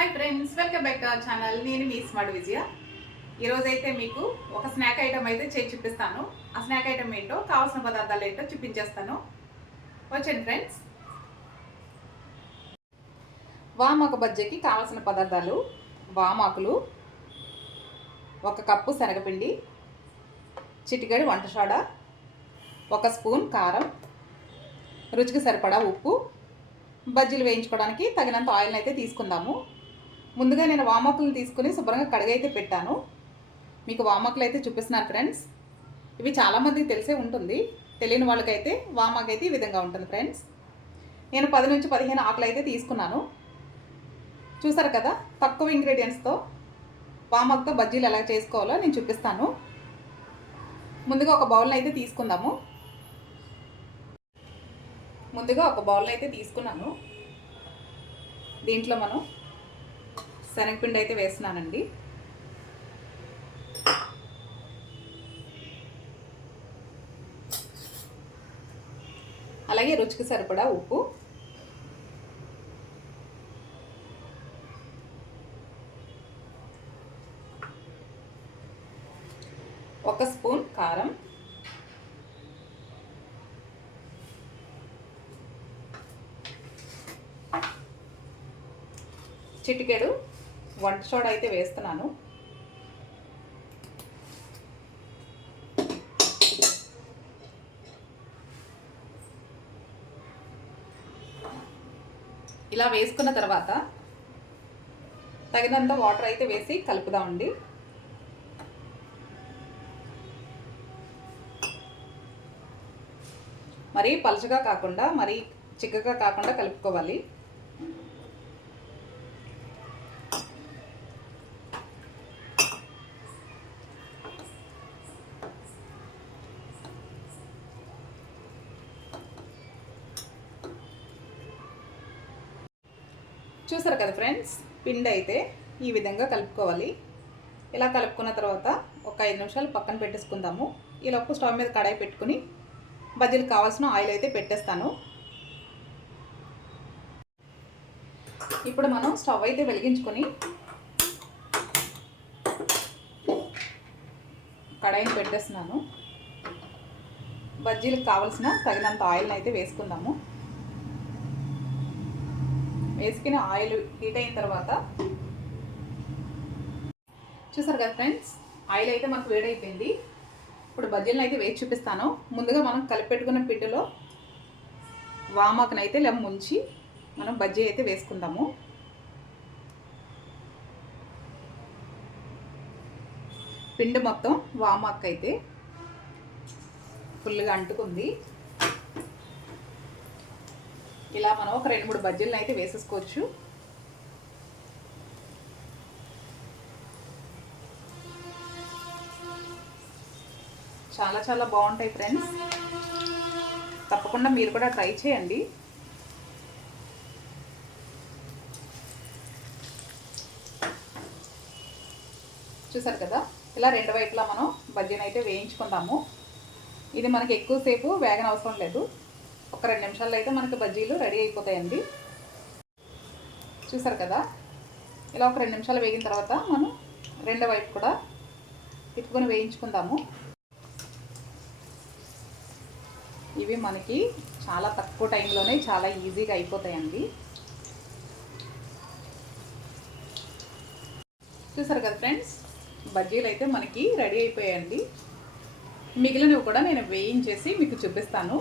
Hi friends, welcome back to our channel. నేను మీ smart విజయ. ఈరోజైతే మీకు ఒక స్నాక్ ఐటమ్ అయితే చేసి చూపిస్తాను. ఆ స్నాక్ ఐటమ్ ఏంటో, కావాల్సిన పదార్థాలు ఏంటో చూపించేస్తాను. వచ్చండి ఫ్రెండ్స్. వామాకు బజ్జీకి కావాల్సిన పదార్థాలు: వామాకులు, 1 కప్పు శనగపిండి, చిటికెడు వంట సోడా, 1 స్పూన్ కారం, రుచికి సరిపడా ఉప్పు, బజ్జీలు వేయించుకోవడానికి తగినంత ఆయిల్ని అయితే తీసుకుందాము. ముందుగా నేను వామాకులను తీసుకుని శుభ్రంగా కడిగైతే పెట్టాను. మీకు వామాకులు అయితే చూపిస్తున్నాను ఫ్రెండ్స్. ఇవి చాలామందికి తెలిసే ఉంటుంది, తెలియని వాళ్ళకైతే వామాకు అయితే ఈ విధంగా ఉంటుంది ఫ్రెండ్స్. నేను 10 నుంచి 15 ఆకులు అయితే తీసుకున్నాను. చూసారు కదా, తక్కువ ఇంగ్రీడియంట్స్తో వామాకుతో బజ్జీలు ఎలా చేసుకోవాలో నేను చూపిస్తాను. ముందుగా ఒక బౌల్ని అయితే తీసుకుందాము. ముందుగా ఒక బౌల్ని అయితే తీసుకున్నాను. దీంట్లో మనం శనగపిండి అయితే వేస్తున్నానండి. అలాగే రుచికి సరిపడా ఉప్పు, ఒక స్పూన్ కారం, చిటికెడు వంట సోడా అయితే వేస్తున్నాను. ఇలా వేసుకున్న తర్వాత తగినంత వాటర్ అయితే వేసి కలుపుదామండి. మరీ పలుచగా కాకుండా మరీ చిక్కగా కాకుండా కలుపుకోవాలి. చూసారు కదా ఫ్రెండ్స్, పిండి అయితే ఈ విధంగా కలుపుకోవాలి. ఇలా కలుపుకున్న తర్వాత ఒక 5 నిమిషాలు పక్కన పెట్టేసుకుందాము. ఈలోపు స్టవ్ మీద కడాయి పెట్టుకుని బజ్జీలకు కావాల్సిన ఆయిల్ అయితే పెట్టేస్తాను. ఇప్పుడు మనం స్టవ్ అయితే వెలిగించుకొని కడాయిని పెట్టేస్తున్నాను. బజ్జీలకు కావాల్సిన తగినంత ఆయిల్ని అయితే వేసుకుందాము. వేసుకుని ఆయిల్ హీట్ అయిన తర్వాత చూసారు కదా ఫ్రెండ్స్, ఆయిల్ అయితే మనకు వేడైపోయింది. ఇప్పుడు బజ్జీలను అయితే వేసి చూపిస్తాను. ముందుగా మనం కలిపెట్టుకున్న పిండిలో వామాకును అయితే ఇలా ముంచి మనం బజ్జీ అయితే వేసుకుందాము. పిండి మొత్తం వామాకు అయితే ఫుల్గా అంటుకుంది. ఇలా మనం ఒక 2-3 బజ్జీలను అయితే వేసేసుకోవచ్చు. చాలా చాలా బాగుంటాయి ఫ్రెండ్స్, తప్పకుండా మీరు కూడా ట్రై చేయండి. చూసారు కదా, ఇలా 2 వైపులా మనం బజ్జీని అయితే వేయించుకుందాము. ఇది మనకి ఎక్కువసేపు వేగనవసరం లేదు, ఒక 2 నిమిషాల్లో అయితే మనకి బజ్జీలు రెడీ అయిపోతాయండి. చూసారు కదా, ఇలా ఒక 2 నిమిషాలు వేగిన తర్వాత మనం రెండో వైపు కూడా తిప్పుకొని వేయించుకుందాము. ఇవి మనకి చాలా తక్కువ టైంలోనే చాలా ఈజీగా అయిపోతాయండి. చూసారు కదా ఫ్రెండ్స్, బజ్జీలు అయితే మనకి రెడీ అయిపోయాయండి. మిగిలినవి కూడా నేను వేయించేసి మీకు చూపిస్తాను.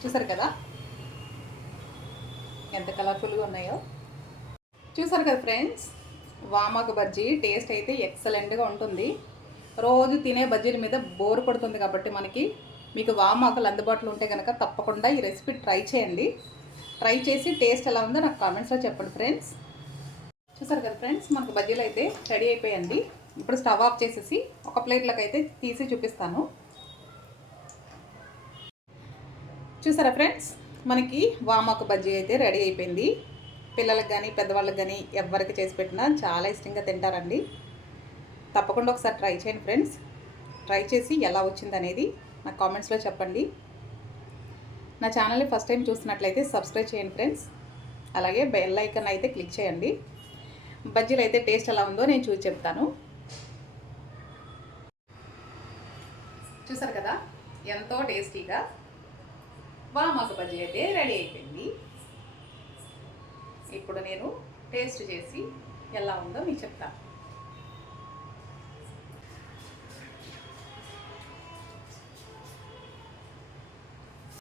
చూసారు కదా ఎంత కలర్ఫుల్గా ఉన్నాయో. చూసారు కదా ఫ్రెండ్స్, వామాకు బజ్జీ టేస్ట్ అయితే ఎక్సలెంట్గా ఉంటుంది. రోజు తినే బజ్జీల మీద బోర్ పడుతుంది కాబట్టి మీకు వామాకులు అందుబాటులో ఉంటే కనుక తప్పకుండా ఈ రెసిపీ ట్రై చేయండి. ట్రై చేసి టేస్ట్ ఎలా ఉందో నాకు కామెంట్స్లో చెప్పండి ఫ్రెండ్స్. చూసారు కదా ఫ్రెండ్స్, మనకు బజ్జీలు అయితే రెడీ అయిపోయండి. ఇప్పుడు స్టవ్ ఆఫ్ చేసేసి ఒక ప్లేట్లోకి అయితే తీసి చూపిస్తాను. చూసారా ఫ్రెండ్స్, మనకి వామాకు బజ్జీ అయితే రెడీ అయిపోయింది. పిల్లలకు కానీ పెద్దవాళ్ళకి కానీ ఎవరికి చేసి పెట్టినా చాలా ఇష్టంగా తింటారండి. తప్పకుండా ఒకసారి ట్రై చేయండి ఫ్రెండ్స్. ట్రై చేసి ఎలా వచ్చిందనేది నాకు కామెంట్స్లో చెప్పండి. నా ఛానల్ని ఫస్ట్ టైం చూస్తున్నట్లయితే సబ్స్క్రైబ్ చేయండి ఫ్రెండ్స్. అలాగే బెల్ ఐకాన్ అయితే క్లిక్ చేయండి. బజ్జీలు అయితే టేస్ట్ ఎలా ఉందో నేను చూసి చెప్తాను. చూసారు కదా, ఎంతో టేస్టీగా వామాకు బజ్జీ అయితే రెడీ అయిపోయింది. ఇప్పుడు నేను టేస్ట్ చేసి ఎలా ఉందో మీకు చెప్తాను.